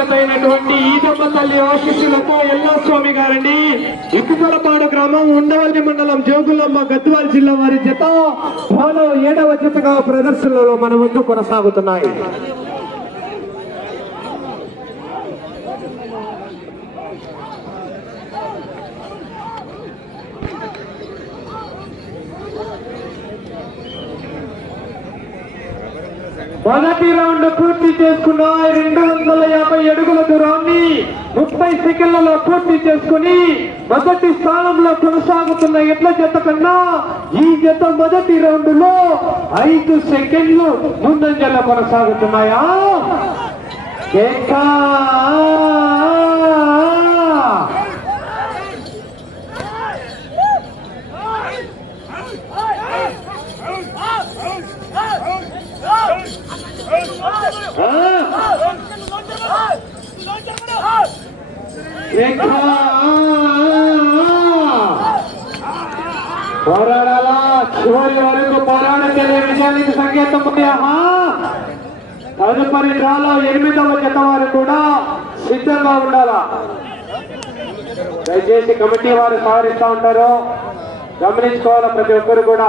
జత అయినటువంటి ఈదమ్మ తల్లి ఆశీస్సులతో ఎల్లా స్వామి గారండి ఇక్కుపలపాడు గ్రామం ఉండవల్లి మండలం జోగులమ్మ గద్వాల్ జిల్లా వారి జత 7వ జతగా ప్రదర్శనలో మన ముందు కొనసాగుతున్నాయి. మొదటి రౌండ్ పూర్తి చేసుకున్నాయి. 250 అడుగుల దూరాన్ని 30 సెకండ్లలో పూర్తి చేసుకుని మొదటి స్థానంలో కొనసాగుతున్న ఎడ్ల జత కన్నా ఈ జత మొదటి రౌండ్ లో 5 సెకండ్లు ముందంజలో కొనసాగుతున్నాయా? పోరాడాలా చివరి వరకు పోరాడితే విజయానికి సంకేతం. తదుపరి డ్రాలో 8వ జత వారు కూడా సిద్ధంగా ఉండాలా. దయచేసి కమిటీ వారు సహకరిస్తూ ఉంటారు, గమనించుకోవాలా ప్రతి ఒక్కరు కూడా.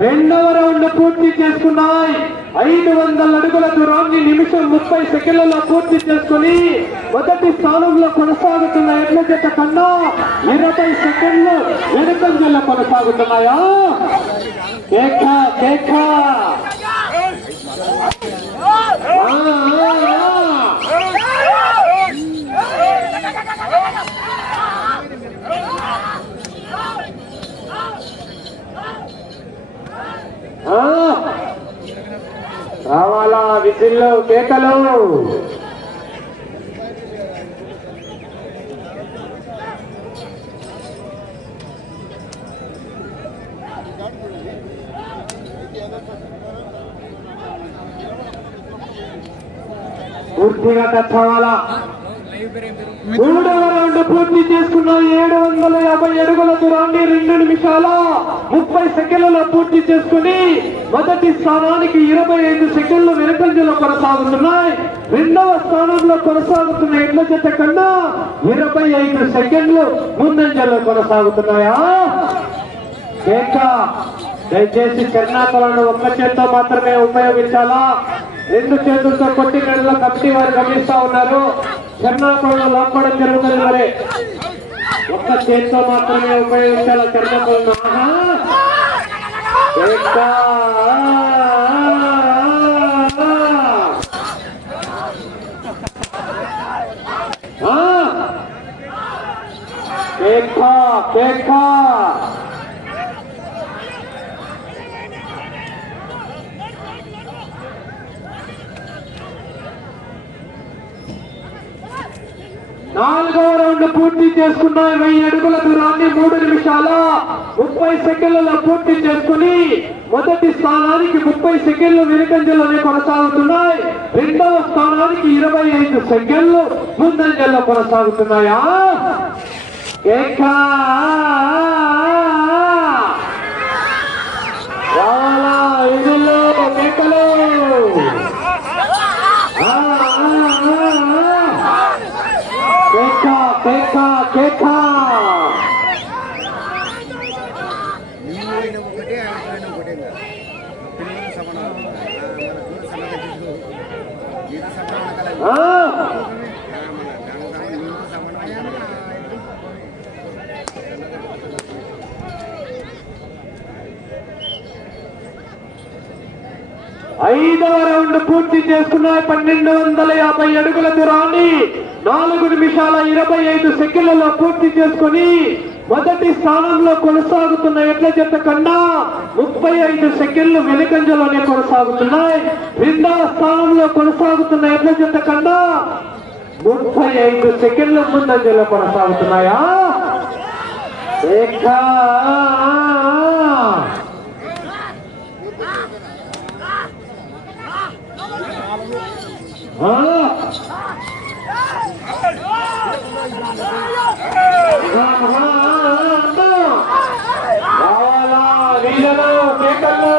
రెండవ రౌండ్ పూర్తి చేసుకున్నాయి. 500 అడుగుల దూరాన్ని నిమిషం 30 సెకండ్లలో పూర్తి చేసుకుని మొదటి స్థానంలో కొనసాగుతున్న ఎడ్ల జత కన్నా 20 సెకండ్లు వెనుకంజలో కొనసాగుతున్నాయా? రావాలా విజిల్లు కేకలు. పూర్తిగా తెచ్చావాలా. 3వ రౌండ్ పూర్తి చేసుకున్న 750 అడుగుల దూరాన్ని 2 నిమిషాల 30 సెకండ్లలో పూర్తి చేసుకుని మొదటి స్థానానికి 25 సెకండ్లు వెనుకంజలో కొనసాగుతున్నాయి. 2వ స్థానంలో కొనసాగుతున్న ఎడ్ల జత కన్నా 25 సెకండ్లు ముందంజలో కొనసాగుతున్నాయా? దయచేసి కర్ణాటకలను ఒక్క చేత్తో మాత్రమే ఉపయోగించాలా. 2 చేతులతో కొట్టి నెలలో కమిటీ వారు గమనిస్తా ఉన్నారు. కర్ణాటకలను లాక్కోవడం జరుగుతుంది. మరి ఒక్క చేతితో మాత్రమే ఉపయోగించాలా కర్ణాటకలను. నాలుగవ రౌండ్ పూర్తి చేసుకున్న 1000 అడుగుల దూరాన్ని 3 నిమిషాల 30 సెకండ్లలో పూర్తి చేసుకుని మొదటి స్థానానికి 30 సెకండ్లు వెనుకంజలోనే కొనసాగుతున్నాయి. 2వ స్థానానికి 25 సెకండ్లు ముందంజల్లో కొనసాగుతున్నాయా? ఇదిలో మేకలు. 5వ రౌండ్ పూర్తి చేసుకున్నాయి. 1250 అడుగుల దూరాన్ని 4 నిమిషాల 25 సెకండ్లలో పూర్తి చేసుకుని మొదటి స్థానంలో కొనసాగుతున్న ఎడ్ల జత కన్నా 35 సెకండ్లు వెనుకంజలోనే కొనసాగుతున్నాయి. 2వ స్థానంలో కొనసాగుతున్న ఎడ్ల జత కన్నా 35 సెకండ్ల ముందంజలో కొనసాగుతున్నాయా? వీళ్ళలో కేకల్లో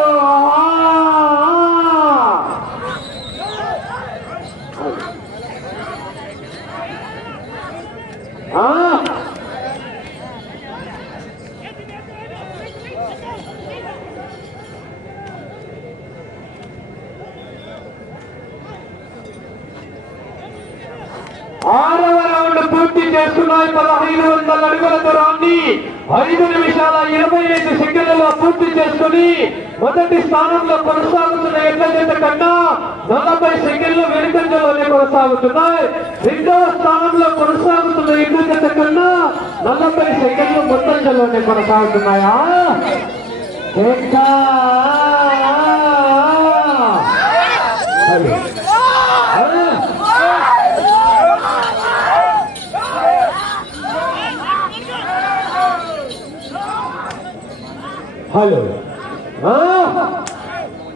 ఆరవ రౌండ్ పూర్తి చేస్తున్నాయి. 1500 అడుగుల దూరాన్ని 5 నిమిషాల 25 సెకండ్లలో పూర్తి చేసుకుని మొదటి స్థానంలో కొనసాగుతున్న ఎడ్ల జత కన్నా 40 సెకండ్లు వెనుకంజలోనే కొనసాగుతున్నాయి. రెండవ స్థానంలో కొనసాగుతున్న ఎడ్ల జత కన్నా 40 సెకండ్లు ముందంజలోనే కొనసాగుతున్నాయా? హలో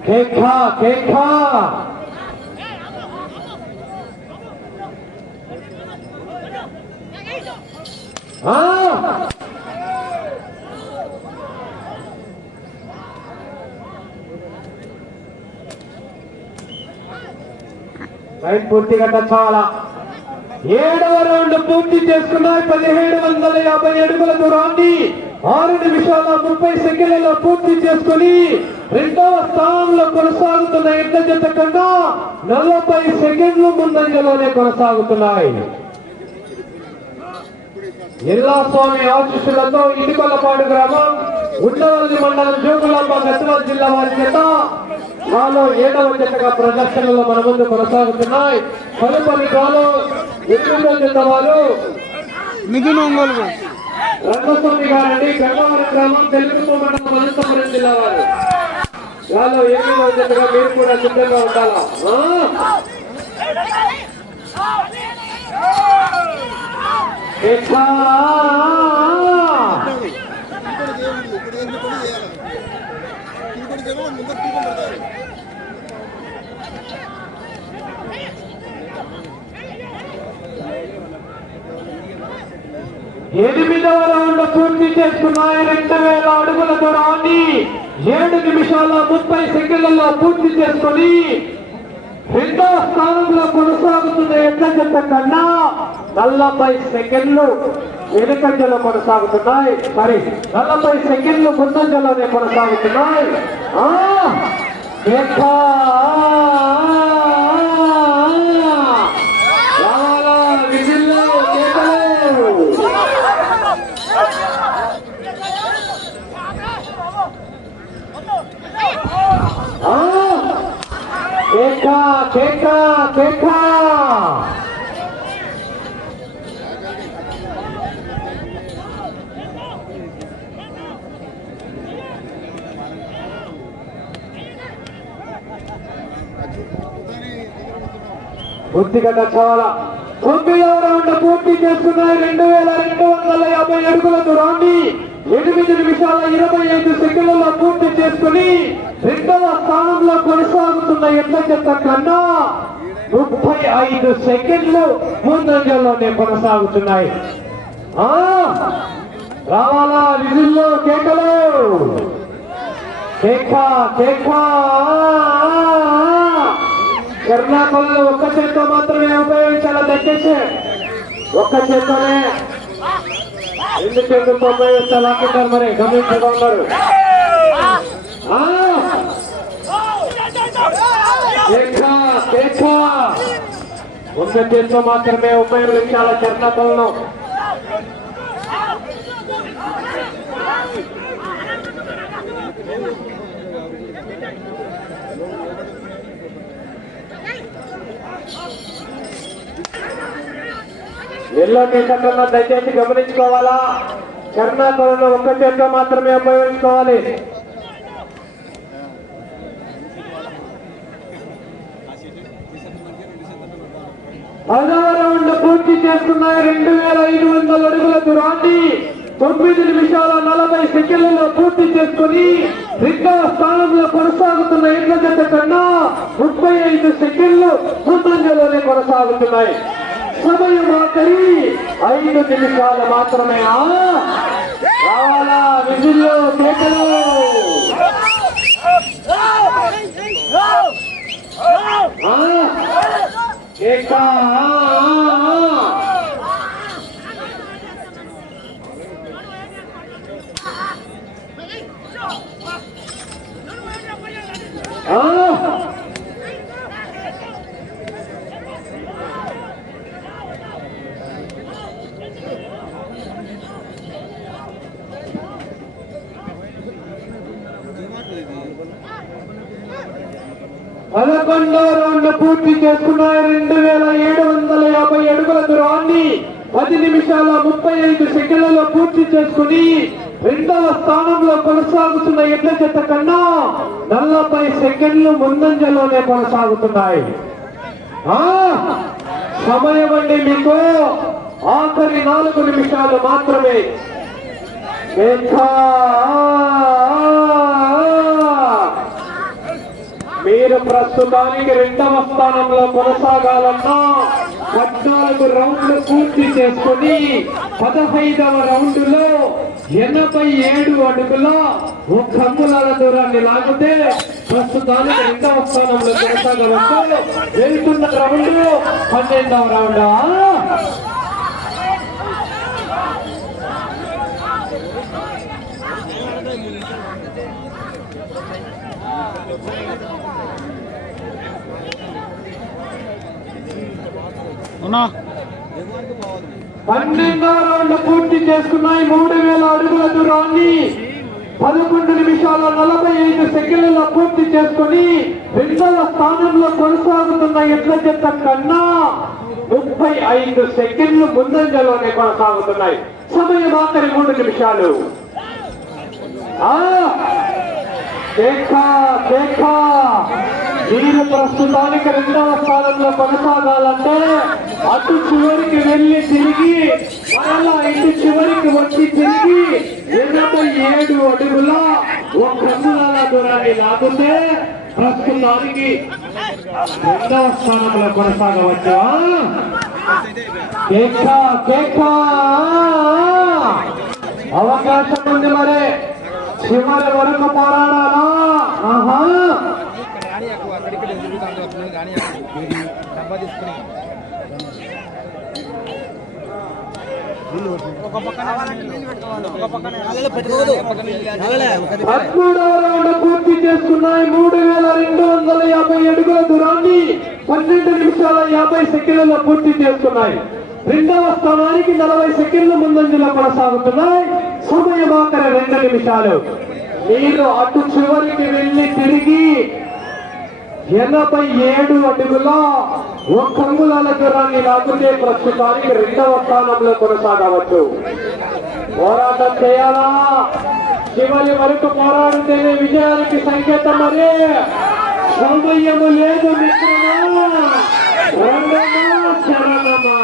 కేఖా కేఖా లైన్ పూర్తిగా టచ్ అవ్వాలా. 7వ రౌండ్ పూర్తి చేసుకున్నాయి. 1750 అడుగుల దూరాన్ని 6 నిమిషాల 30 సెకండ్లలో పూర్తి చేసుకుని రెండవ స్థానంలో కొనసాగుతున్న ఎడ్ల జత కన్నా 40 సెకండ్లు ముందంజలోనే కొనసాగుతున్నాయి. ఎల్లాస్వామి ఆశీస్సులతో ఇటుకొల్లపాడు గ్రామం ఉండవల్లి మండలం జోగులాంబ గద్వాల జిల్లా వారి చేత కాలో 7వ జతగా ప్రదర్శనలో మన ముందు కొనసాగుతున్నాయి. తదుపరి కాలో 8వ జత వారు రంగస్వామి గారండి, గంగవరం గ్రామం తెలుగు మండలం అనంతపురం జిల్లా వారు. కాలో 8వ జతగా మీరు కూడా సిద్ధంగా ఉండాలా. ఎనిమిదవ రౌండ్ పూర్తి చేసుకున్నాయి. 2000 అడుగుల దూరాన్ని 7 నిమిషాల 30 సెకండ్లలో పూర్తి చేసుకుని రెండవ స్థానంలో కొనసాగుతున్న ఎడ్ల జత కన్నా 40 సెకండ్లు వెనుకంజలో కొనసాగుతున్నాయి. 40 సెకండ్లు ముందంజలోనే కొనసాగుతున్నాయి. కేకా కేకా కేకా బుద్ధిగా చాలా 9వ రౌండ్ పూర్తి చేసుకున్నాయి. 2250 అడుగుల దూరాన్ని 8 నిమిషాల 25 సెకండ్లలో పూర్తి చేసుకుని రెండవ స్థానంలో కొనసాగుతున్న ఎడ్ల జత కన్నా 35 సెకండ్లు ముందంజలోనే కొనసాగుతున్నాయి. రావాలా విధుల్లో కేకలు కేకా కేకా. కర్ణాటకలో ఒక్క చేత్తో మాత్రమే ఉపయోగించాలా, దయచేసి ఒక్క చేత్తోనే. ఎందుకు ఉపయోగించాలి అనుకుంటారు, మరి గమనించగా ఉన్నారు. ఒక్క చేత్తో మాత్రమే ఉపయోగించాలా కర్ణాటకలో. ఎల్లో టీషర్ట్ ఉన్న దయచేసి గమనించుకోవాలా, కర్ణాటకలో ఒక్క చేత్తో మాత్రమే ఉపయోగించుకోవాలి. పదవ రౌండ్ పూర్తి చేసుకున్నాయి. 2500 అడుగుల దూరాన్ని 9 నిమిషాల 40 సెకండ్లలో పూర్తి చేసుకుని రెండవ స్థానంలో కొనసాగుతున్న ఎడ్ల జత కన్నా 35 సెకండ్లు ముందంజలోనే కొనసాగుతున్నాయి. సమయం ఆఖరి 5 నిమిషాలు మాత్రమే. రావాలా విధుల్లో కేకలు పదకొండవ రౌండ్ పూర్తి చేసుకున్నాయి. 2750 అడుగుల దూరాన్ని 10 నిమిషాల 35 సెకండ్లలో పూర్తి చేసుకుని రెండవ స్థానంలో కొనసాగుతున్న ఎడ్ల జత కన్నా 40 సెకండ్లు ముందంజలోనే కొనసాగుతున్నాయి. సమయం అండి మీకు ఆఖరి 4 నిమిషాలు మాత్రమే. మీరు ప్రస్తుతానికి రెండవ స్థానంలో కొనసాగాలన్నా 14 రౌండ్లు పూర్తి చేసుకుని 15వ రౌండ్లో 87 అడుగుల 1 అంగుళాల దూరాన్ని లాగితే ప్రస్తుతానికి రెండవ స్థానంలో కొనసాగవచ్చు. వెళ్తున్న రౌండ్ 12వ రౌండ్. పన్నెండవ రౌండ్ పూర్తి చేసుకున్నాయి. 3000 అడుగుల దూరాన్ని 11 నిమిషాల 45 సెకండ్లలో పూర్తి చేసుకుని రెండవ స్థానంలో కొనసాగుతున్న ఎడ్ల జత కన్నా 35 సెకండ్లు ముందంజలోనే కొనసాగుతున్నాయి. సమయం ఆఖరి 3 నిమిషాలు. మీరు ప్రస్తుతానికి రెండవ స్థానంలో కొనసాగాలంటే అటు చివరికి వెళ్ళి తిరిగి మరలా ఇటు చివరికి వచ్చి తిరిగి 87 అడుగుల 1 అంగుళాల దూరాన్ని లాగితే ప్రస్తుతానికి రెండవ స్థానంలో కొనసాగవచ్చు. అవకాశం ఉంది మరి చివరి వరకు పోరాడాలా. పదమూడవ రౌండ్ పూర్తి చేసుకున్నాయి. 3250 అడుగుల దూరాన్ని 12 నిమిషాల 50 సెకండ్లలో పూర్తి చేసుకున్నాయి. రెండవ స్థానానికి 40 సెకండ్ల ముందంజలో కొనసాగుతున్నాయి. సమయం ఆఖరి 2 నిమిషాలు. మీరు అటు చివరికి వెళ్ళి తిరిగి 87 అడుగుల 1 అంగుళాల దూరాన్ని లాగితే ప్రస్తుతానికి రెండవ స్థానంలో కొనసాగవచ్చు. పోరాటం చేయాలా? చివరి వరకు పోరాడితేనే విజయానికి సంకేతం. మరి సమయము లేదు మిత్రులా. శరణమా.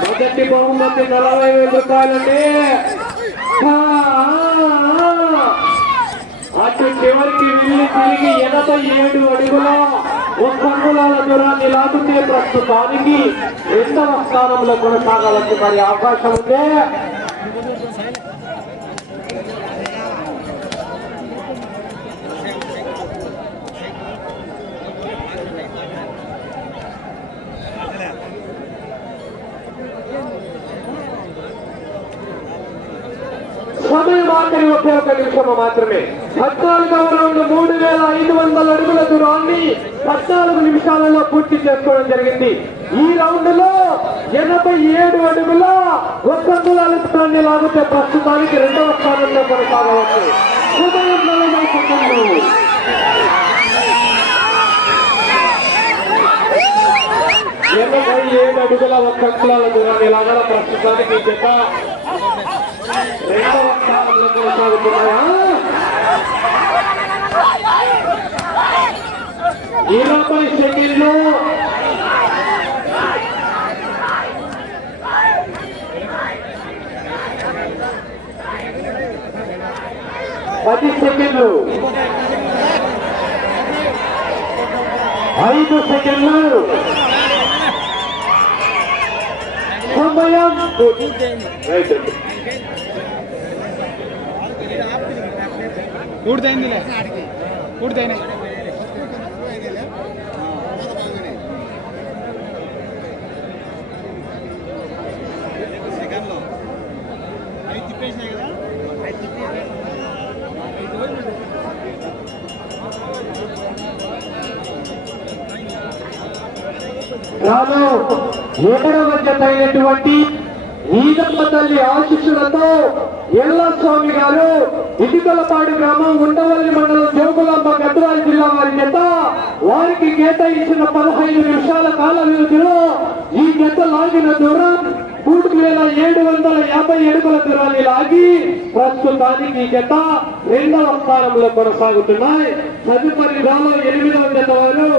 మొదటి బహుమతి 40,000 రూపాయలండి. అటు చివరికి వెళ్ళి తిరిగి 87 అడుగుల 1 అంగుళాల దూరాన్ని లాగితే ప్రస్తుతానికి రెండవ స్థానంలో కొనసాగాలని మరి అవకాశం ఉంది. సమయం ఆఖరి 1 నిమిషం మాత్రమే. 14వ రౌండ్ 3500 అడుగుల దూరాన్ని 14 నిమిషాలలో పూర్తి చేసుకోవడం జరిగింది. ఈ రౌండ్ లో 87 అడుగుల 1 అంగుళాల దూరాన్ని లాగితే ప్రస్తుతానికి రెండవ స్థానంలో కొనసాగవచ్చు. సమయం 40 సెకండ్లు. 87 అడుగుల 1 అంగుళాల దూరాన్ని లాగల ప్రస్తుతానికి జత రెండవ స్థానంలో కొనసాగుతున్నాయా? 20 సెకండ్లు. 10 సెకండ్లు. 5 సెకండ్లు. సమయం పూర్తయిందిలే. పూర్తయినాయి. రాను 7వ జత అయినటువంటి ఈదమ్మ తల్లి ఆశీస్సులతో ఎల్లస్వామి గారు ఇటుకలపాడు గ్రామం ఉండవల్లి మండలం జోగులాంబ గద్వాల జిల్లా వారి జత వారికి కేటాయించిన 15 నిమిషాల కాల వ్యవధిలో ఈ జత లాగిన దూరం 3750 అడుగుల దూరాన్ని లాగి ప్రస్తుతానికి జత 2వ స్థానంలో కొనసాగుతున్నాయి. తదుపరి రాలో 8వ జత వారు